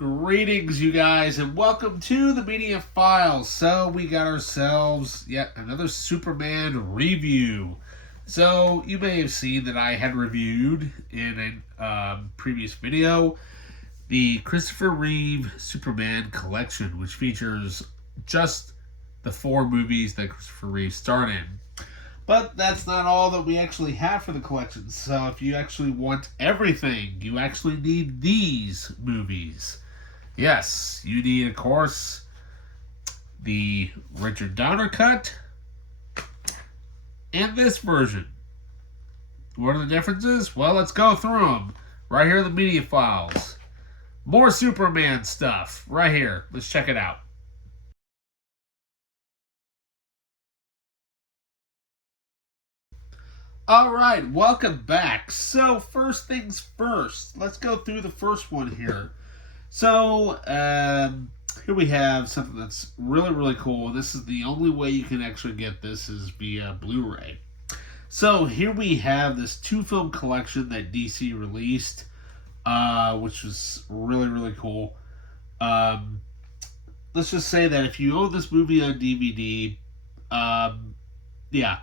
Greetings, you guys, and welcome to the Media Files. So, we got ourselves yet another Superman review. So, you may have seen that I had reviewed in a previous video the Christopher Reeve Superman collection, which features just the 4 movies that Christopher Reeve starred in. But that's not all that we actually have for the collection. So, if you actually want everything, you actually need these movies. Yes, you need, of course, the Richard Donner cut and this version. What are the differences? Well, let's go through them. Right here in the Media Files. More Superman stuff. Right here. Let's check it out. Alright, welcome back. So, first things first. Let's go through the first one here. So, here we have something that's really cool. This is the only way you can actually get this is via Blu-ray. So, here we have this 2-film collection that DC released, which was really cool. Let's just say that if you own this movie on DVD, yeah,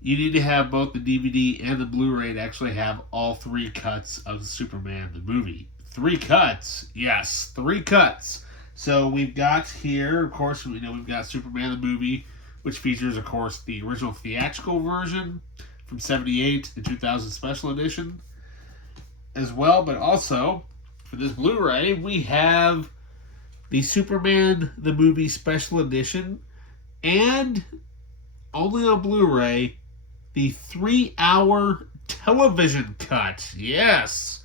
you need to have both the DVD and the Blu-ray to actually have all 3 cuts of Superman the movie. 3 cuts. Yes, 3 cuts. So we've got here, of course, we've got Superman the movie, which features, of course, the original theatrical version from '78, the 2000 special edition as well. But also, for this Blu-ray, we have the Superman the movie special edition and, only on Blu-ray, the 3-hour television cut. Yes.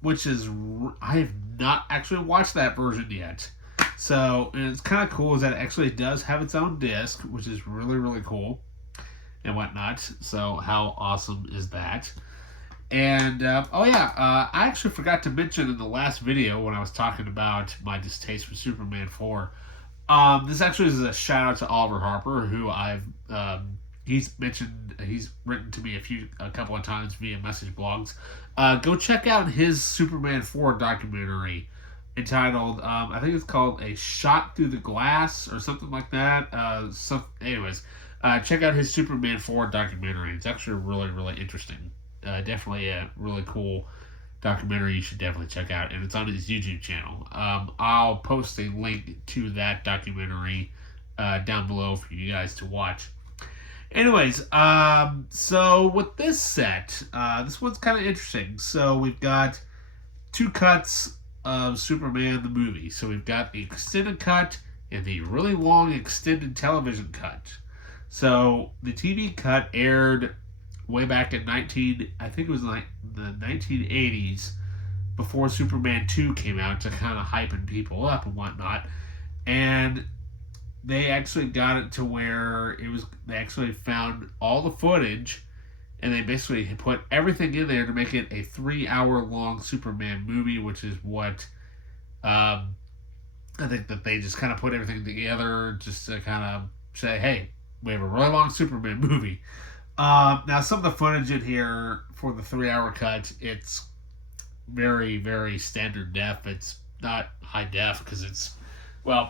Which is, I have not actually watched that version yet. So, and it's kind of cool is that it actually does have its own disc, which is really cool and whatnot. So, how awesome is that? And, I actually forgot to mention in the last video when I was talking about my distaste for Superman 4. This actually is a shout out to Oliver Harper, who I've, he's written to me a couple of times via message blogs. Go check out his Superman 4 documentary entitled, I think it's called A Shot Through the Glass or something like that. Check out his Superman 4 documentary. It's actually really interesting. Definitely a really cool documentary you should definitely check out. And it's on his YouTube channel. I'll post a link to that documentary down below for you guys to watch. Anyways, so with this set, this one's kind of interesting. So we've got 2 cuts of Superman the movie. So we've got the extended cut and the really long extended television cut. So the TV cut aired way back in I think it was like the 1980s, before Superman 2 came out, to kind of hyping people up and whatnot. And they actually got it to where they actually found all the footage and they basically put everything in there to make it a 3-hour long Superman movie, which is what I think that they just kind of put everything together just to kind of say, hey, we have a really long Superman movie. Now, some of the footage in here for the 3-hour cut, it's very standard def. It's not high def because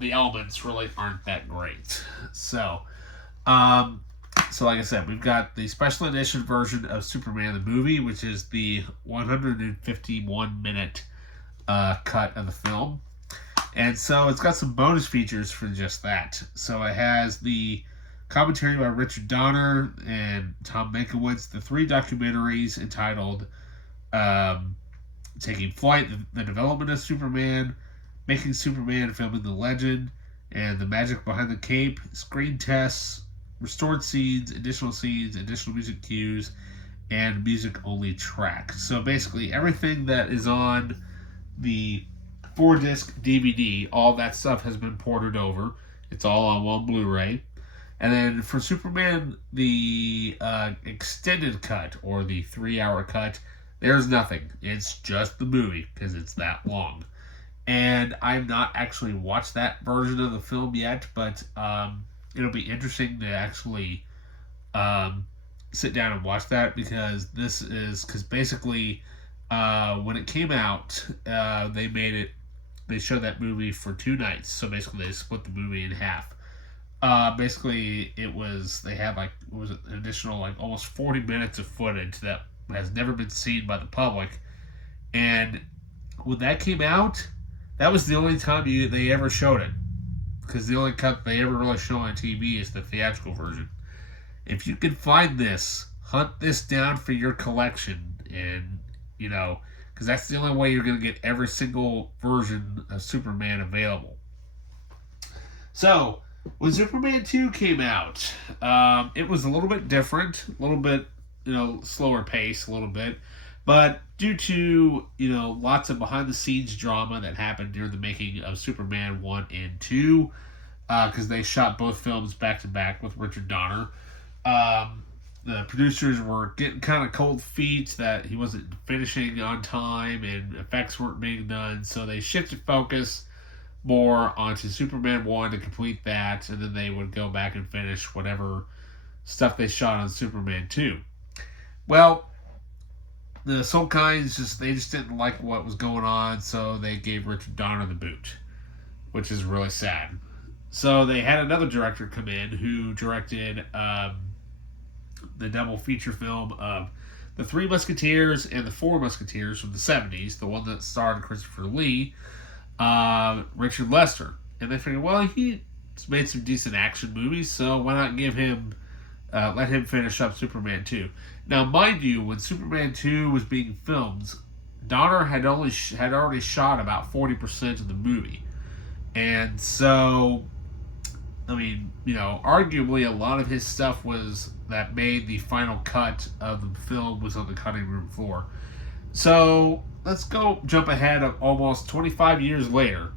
the elements really aren't that great. So like I said, we've got the special edition version of Superman the movie, which is the 151-minute cut of the film. And so it's got some bonus features for just that. So it has the commentary by Richard Donner and Tom Mankiewicz, the 3 documentaries entitled Taking Flight, the Development of Superman, Making Superman, Filming the Legend, and The Magic Behind the Cape, Screen Tests, Restored Scenes, Additional Music Cues, and Music-Only Track. So basically, everything that is on the 4-disc DVD, all that stuff has been ported over. It's all on one Blu-ray. And then for Superman, the extended cut, or the 3-hour cut, there's nothing. It's just the movie, because it's that long. And I've not actually watched that version of the film yet, but it'll be interesting to actually sit down and watch that, because basically when it came out, they showed that movie for 2 nights. So basically, they split the movie in half. Basically, they had like, was it an additional like almost 40 minutes of footage that has never been seen by the public. And when that came out, that was the only time they ever showed it, because the only cut they ever really show on TV is the theatrical version. If you can find this, hunt this down for your collection, and because that's the only way you're going to get every single version of Superman available. So, when Superman 2 came out, it was a little bit different, a little bit, slower pace, a little bit. But due to, lots of behind-the-scenes drama that happened during the making of Superman 1 and 2, because they shot both films back-to-back with Richard Donner, the producers were getting kind of cold feet that he wasn't finishing on time and effects weren't being done, so they shifted focus more onto Superman 1 to complete that, and then they would go back and finish whatever stuff they shot on Superman 2. Well, the Soul Kinds just didn't like what was going on, so they gave Richard Donner the boot, which is really sad. So they had another director come in who directed the double feature film of The Three Musketeers and The Four Musketeers from the 70s, the one that starred Christopher Lee, Richard Lester. And they figured, well, he's made some decent action movies, so why not let him finish up Superman 2. Now, mind you, when Superman 2 was being filmed, Donner had already shot about 40% of the movie. And so, arguably a lot of his stuff that made the final cut of the film was on the cutting room floor. So, let's jump ahead of almost 25 years later,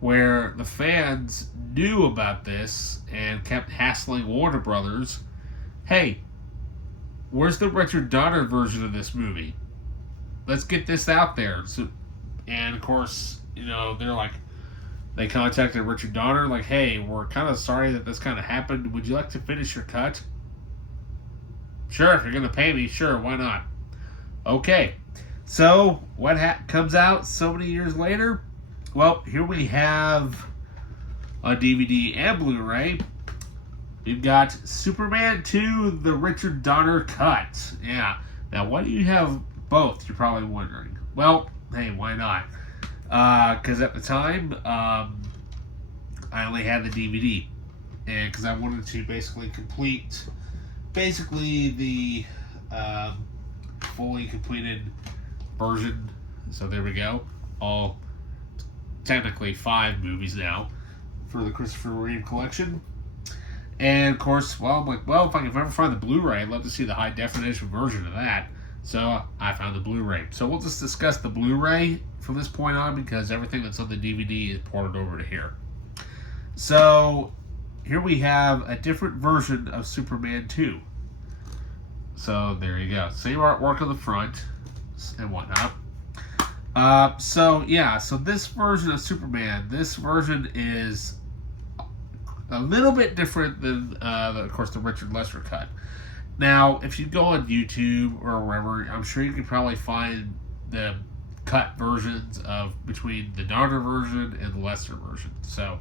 where the fans knew about this and kept hassling Warner Brothers. Hey, where's the Richard Donner version of this movie? Let's get this out there. So, and of course, they contacted Richard Donner, like, hey, we're kind of sorry that this kind of happened. Would you like to finish your cut? Sure, if you're going to pay me, sure, why not? Okay. So, what comes out so many years later? Well, here we have on DVD and Blu-ray, we've got Superman 2, the Richard Donner cut. Yeah. Now, why do you have both? You're probably wondering. Well, hey, why not? Because at the time, I only had the DVD. And because I wanted to basically complete the fully completed version. So there we go. All technically 5 movies now for the Christopher Reeve collection. And of course, I'm like, if I can ever find the Blu-ray, I'd love to see the high definition version of that. So I found the Blu-ray. So we'll just discuss the Blu-ray from this point on, because everything that's on the DVD is ported over to here. So here we have a different version of Superman 2. So there you go. Same artwork on the front and whatnot. So this version of Superman, this version is a little bit different than, of course, the Richard Lester cut. Now, if you go on YouTube or wherever, I'm sure you could probably find the cut versions between the Donner version and the Lester version. So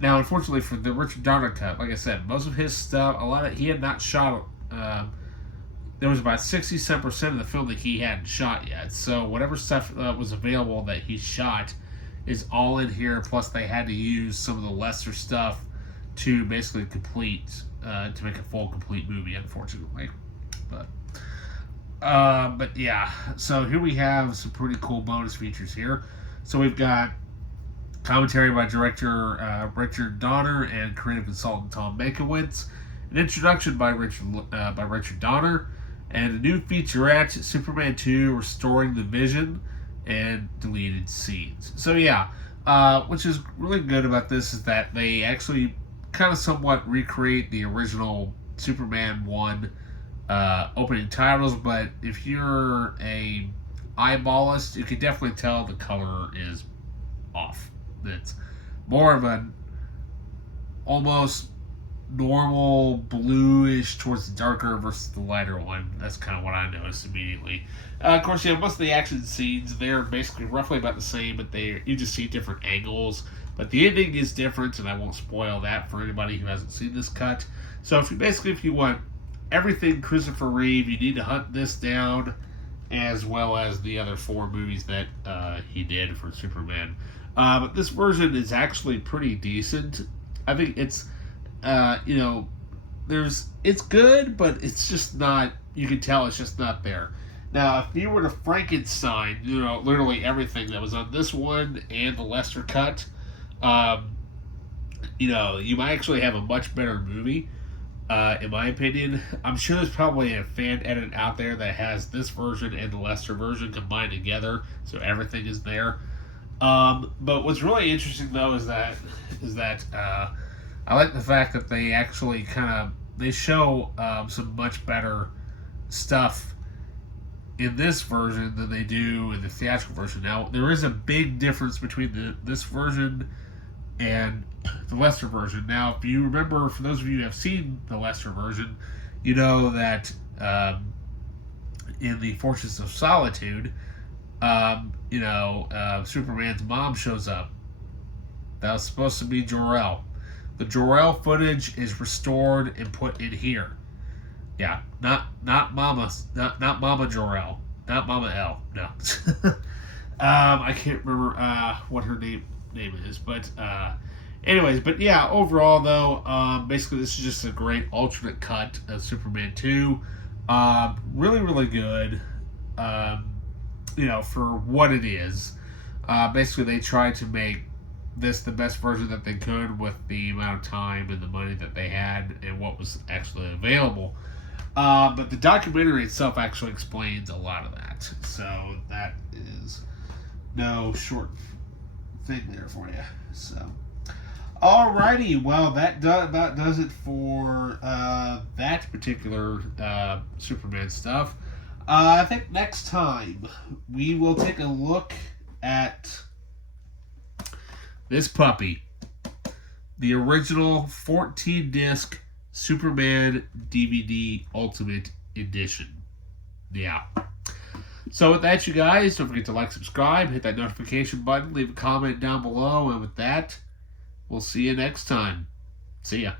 now, unfortunately, for the Richard Donner cut, like I said, most of his stuff, he had not shot. There was about 67% of the film that he hadn't shot yet. So whatever stuff was available that he shot is all in here. Plus, they had to use some of the lesser stuff to basically to make a full complete movie, unfortunately. But yeah. So here we have some pretty cool bonus features here. So we've got commentary by director Richard Donner and creative consultant Tom Mankiewicz, an introduction by Richard Donner, and a new featurette, Superman 2, Restoring the Vision, and deleted scenes. So yeah, which is really good about this is that they actually kind of somewhat recreate the original Superman 1 opening titles, but if you're a eyeballist, you can definitely tell the color is off. It's more of an almost normal bluish towards the darker versus the lighter one. That's kind of what I noticed immediately. Of course, most of the action scenes, they're basically roughly about the same, but you just see different angles. But the ending is different, and I won't spoil that for anybody who hasn't seen this cut. So if you want everything Christopher Reeve, you need to hunt this down, as well as the other 4 movies that he did for Superman. But this version is actually pretty decent. I think it's, it's good, but it's just not, you can tell it's just not there. Now, if you were to Frankenstein, literally everything that was on this one and the Lester cut, you might actually have a much better movie, in my opinion. I'm sure there's probably a fan edit out there that has this version and the Lester version combined together, so everything is there. But what's really interesting, though, is that I like the fact that they actually they show some much better stuff in this version than they do in the theatrical version. Now, there is a big difference between this version and the Lester version. Now, if you remember, for those of you who have seen the Lester version, you know that in the Fortress of Solitude, Superman's mom shows up. That was supposed to be Jor-El. The Jor-El footage is restored and put in here. Yeah, not Mama Jor-El, not Mama L. No, I can't remember what her name is, but anyways, but yeah, overall though, basically this is just a great alternate cut of Superman 2. Really, really good. For what it is. Basically, they tried to make this the best version that they could with the amount of time and the money that they had and what was actually available. But the documentary itself actually explains a lot of that. So that is no short thing there for you. So, alrighty, well, that about does it for that particular Superman stuff. I think next time we will take a look at this puppy, the original 14-disc Superman DVD Ultimate Edition. Yeah. So with that, you guys, don't forget to like, subscribe, hit that notification button, leave a comment down below, and with that, we'll see you next time. See ya.